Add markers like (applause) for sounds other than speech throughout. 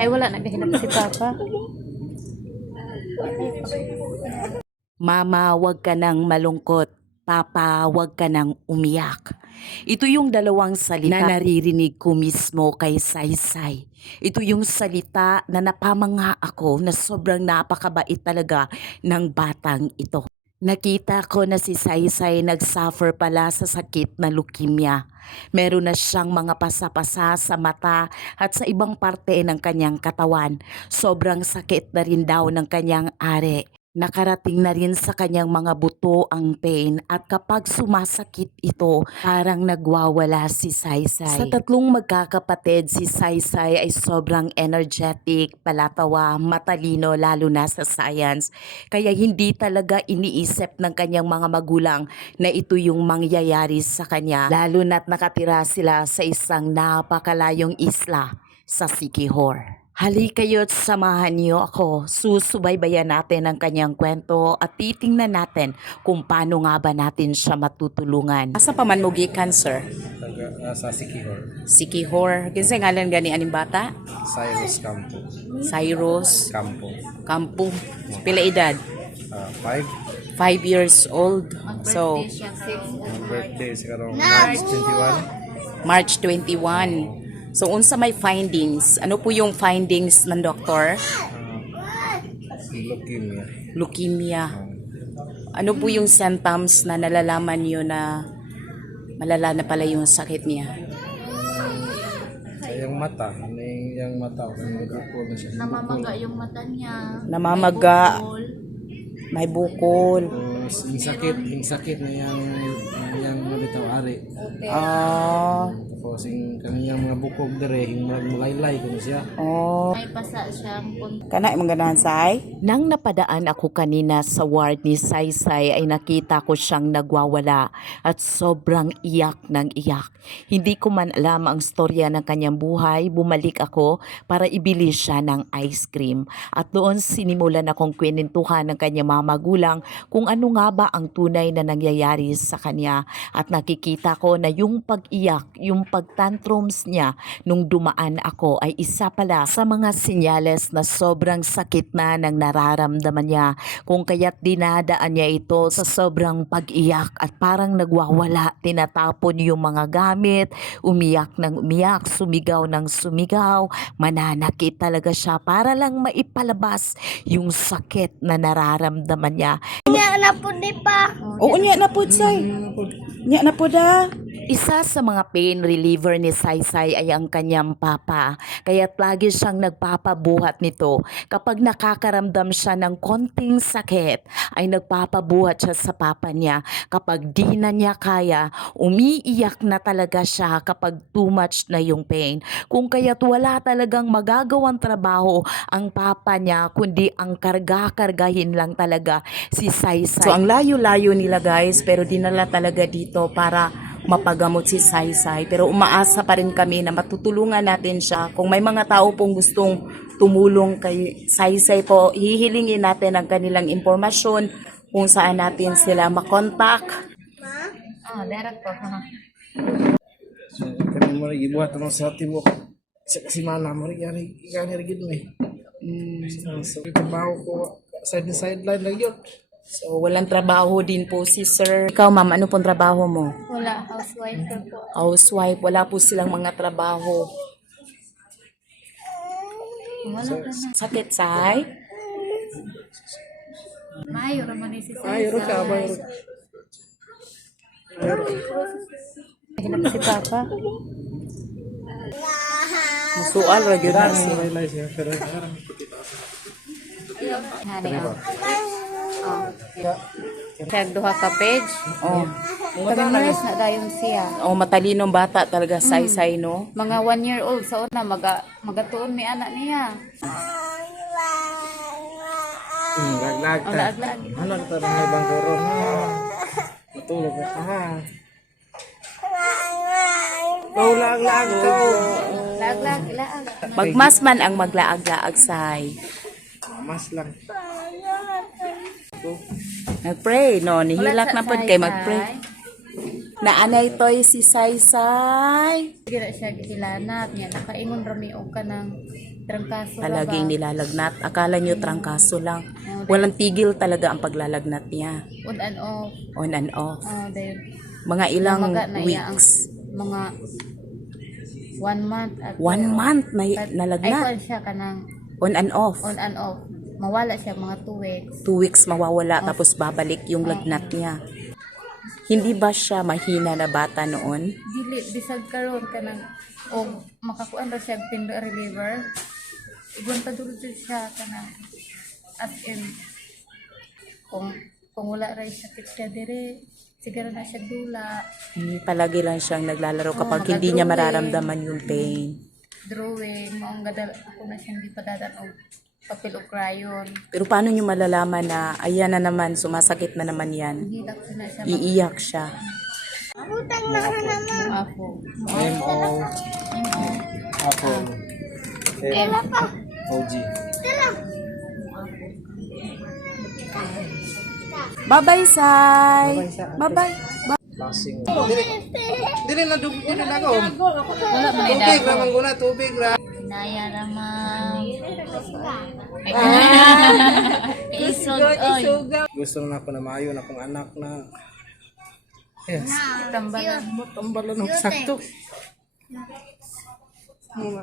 Ay, wala. Naghahinap si Papa. Mama, wag ka nang malungkot. Papa, wag ka nang umiyak. Ito yung dalawang salita na naririnig ko mismo kay Saysay. Ito yung salita na napamanga ako na sobrang napakabait talaga ng batang ito. Nakita ko na si Saysay nagsuffer pala sa sakit na leukemia. Meron na siyang mga pasapasa sa mata at sa ibang parte ng kanyang katawan. Sobrang sakit na rin daw ng kanyang are. Nakarating na rin sa kanyang mga buto ang pain at kapag sumasakit ito, parang nagwawala si Saysay. Sa tatlong magkakapatid, si Saysay ay sobrang energetic, palatawa, matalino lalo na sa science. Kaya hindi talaga iniisip ng kanyang mga magulang na ito yung mangyayari sa kanya. Lalo na't nakatira sila sa isang napakalayong isla sa Sikihor. Hali kayo't samahan niyo ako. Susubaybayan natin ang kanyang kwento at titingnan natin kung paano nga ba natin siya matutulungan. Asa pa man mo cancer? Taga, uh, sa Sikihor, Sikihor. Kasi ngalan gani aning bata? Cyrus Campo. Cyrus Campo. Campo. Pila edad? Uh, five. 5 years old. So, Birthday siya, six. Birthday sa karong March 21. March 21. So, unsa may findings? Ano po yung findings ng doktor? Leukemia. Leukemia. Ano po yung symptoms na nalalaman niyo na malala na pala yung sakit niya? Sa iyang mata, ano yung iyang mata. Namamaga yung mata niya. Namamaga. May bukol. Yung sakit, yung sakit na iyang, iyang nabitaw ari. Ah, Tapos, yung kaniyang mga bukog dere, yung mga mulaylay kung siya. oh. May pasa siyang punta. Kana imong ganahan say? Nang napadaan ako kanina sa ward ni Saysay ay nakita ko siyang nagwawala at sobrang iyak ng iyak. Hindi ko man alam ang storya ng kanyang buhay, bumalik ako para ibili siya ng ice cream. At doon sinimulan akong kwenintuhan ng kanyang mga magulang kung ano nga ba ang tunay na nangyayari sa kanya. At nakikita ko na yung pag-iyak, yung pagtantrums niya nung dumaan ako ay isa pala sa mga sinyales na sobrang sakit na ng nararamdaman niya kung kaya't dinadaan niya ito sa sobrang pag-iyak at parang nagwawala, tinatapon yung mga gamit, umiyak ng umiyak, sumigaw ng sumigaw, mananakit talaga siya para lang maipalabas yung sakit na nararamdaman niya. Oo, niya na po, Say. Niya na po da. Isa sa mga pain reliever ni Saysay ay ang kanyang papa. Kaya't lagi siyang nagpapabuhat nito. Kapag nakakaramdam siya ng konting sakit, ay nagpapabuhat siya sa papa niya. Kapag di na niya kaya, umiiyak na talaga siya kapag too much na yung pain. Kung kaya't wala talagang magagawang trabaho ang papa niya, kundi ang karga-kargahin lang talaga si Saysay. So ang layo-layo nila guys, pero dinala talaga dito para mapagamot si Saysay. Pero umaasa pa rin kami na matutulungan natin siya. Kung may mga tao pong gustong tumulong kay Saysay po, hihilingin natin ang kanilang impormasyon kung saan natin sila makontak. Ah, direct po. Ano? So, kami mo rin, ibuhat naman sa atin mo. Sa kasi mana mo rin, yari, ikani rin eh. So, so, trabaho ko, side na sideline lang yun. So walang trabaho din po si Sir. Ikaw ma'am, ano pong trabaho mo? Wala, housewife po. Housewife, wala po silang mga trabaho. Wala ka na. Sakit, Say? Maayo raman ni si. Ay, ro ka. Hinap si Papa. Musual, ra gyud na siya. Mulaylay oh. Oh. Siya duha ka page. Oh. Tagang nurse na dayon siya. Oh, matalinong bata talaga, Say-Say, no? Mga one year old sa una, maga, magatuon may anak niya. Hmm, lag-lag ta. Lag-lag. Ano na tarang may bangkoro ha? Matulog ka ha? Go lag-lag to. Lag-lag, ilaag. Magmas man ang maglaag-laag, Say. Mas lang. Nag-pray, no? Nihilak na pod kay mag-pray. Naanay toy si Say-Say. Gira siya gilanat niya. Nakaingon rami o ka ng trangkaso Palaging nilalagnat. Akala nyo trangkaso lang. Oh, Walang tigil talaga ang paglalagnat niya. On and off. On and off. Oh, dahil Mga ilang namaga na iya ang weeks. mga one month. At One month na Ay, nalagnat. kuwan siya kanang On and off. on and off. Mawala siya mga two weeks. Two weeks mawawala tapos babalik yung lagnat niya. Hindi ba siya mahina na bata noon? Dili, bisag karon kanang o makakuan ra siya pindo reliever. Igon pa dulu jud siya kanang as in kung kung wala ra sakit siya dire siguro na siya dula Hmm, palagi lang siyang naglalaro Oo, kapag hindi niya mararamdaman yung pain. drawing mo ang gadal ako na siya hindi padadan og papel o crayon Pero paano niyo malalaman na ayan na naman, sumasakit na naman yan? na siya Iiyak siya. yung ako M-O. Apple. M O-G. Bye-bye, Sai! Bye-bye! Lasing. Dili. Dili na dug dili na ko. wala man Tubig ra man guna, tubig ra. Naya naman. Isog, oy. Gusto na ako na maayo na akong anak na Yes. Tambalan. Tambalan ng sakto. Mga,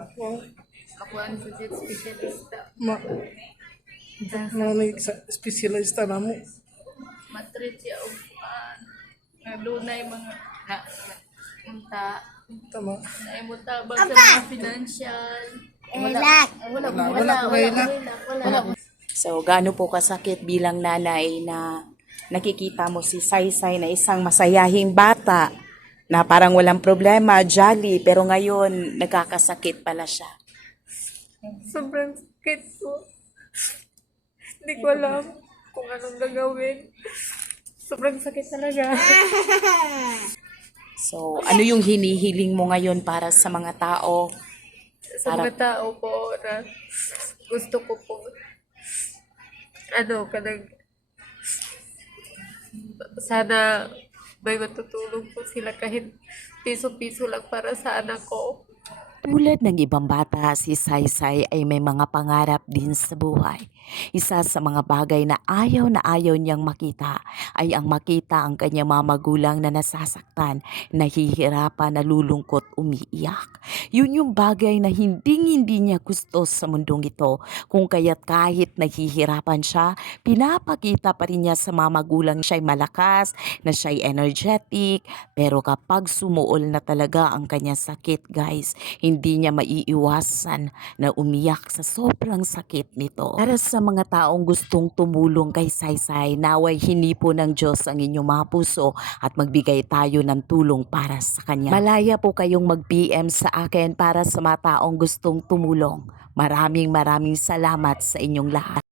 Ako ang budget specialista. ma, sa- specialista na mo. Matreat siya og pan. Nga dunay mga na unta. Tama. Na imutabang sa mga financial. Wala. Wala. Wala. Wala. Wala. Wala. So, gaano po kasakit bilang nanay na nakikita mo si Saysay na isang masayahing bata na parang walang problema, jolly, pero ngayon nagkakasakit pala siya. Sobrang sakit po. Hindi ko alam kung anong gagawin. Sobrang sakit talaga. (laughs) So, ano yung hinihiling mo ngayon para sa mga tao? Sa mga tao po na gusto ko po ano, kanang sana may matutulong po sila kahit piso-piso lang para sa anak ko. Tulad ng ibang bata, si Saysay ay may mga pangarap din sa buhay. Isa sa mga bagay na ayaw na ayaw niyang makita ay ang makita ang kanyang mga magulang na nasasaktan, nahihirapan, nalulungkot, umiiyak. Yun yung bagay na hindi hindi niya gusto sa mundong ito. Kung kaya't kahit nahihirapan siya, pinapakita pa rin niya sa mga magulang siya'y malakas, na siya'y energetic, pero kapag sumuol na talaga ang kanyang sakit, guys, hindi niya maiiwasan na umiyak sa sobrang sakit nito. Para sa mga taong gustong tumulong kay Saysay, naway hinipo ng Diyos ang inyong mga puso at magbigay tayo ng tulong para sa kanya. Malaya po kayong mag-PM sa akin para sa mga taong gustong tumulong. Maraming maraming salamat sa inyong lahat.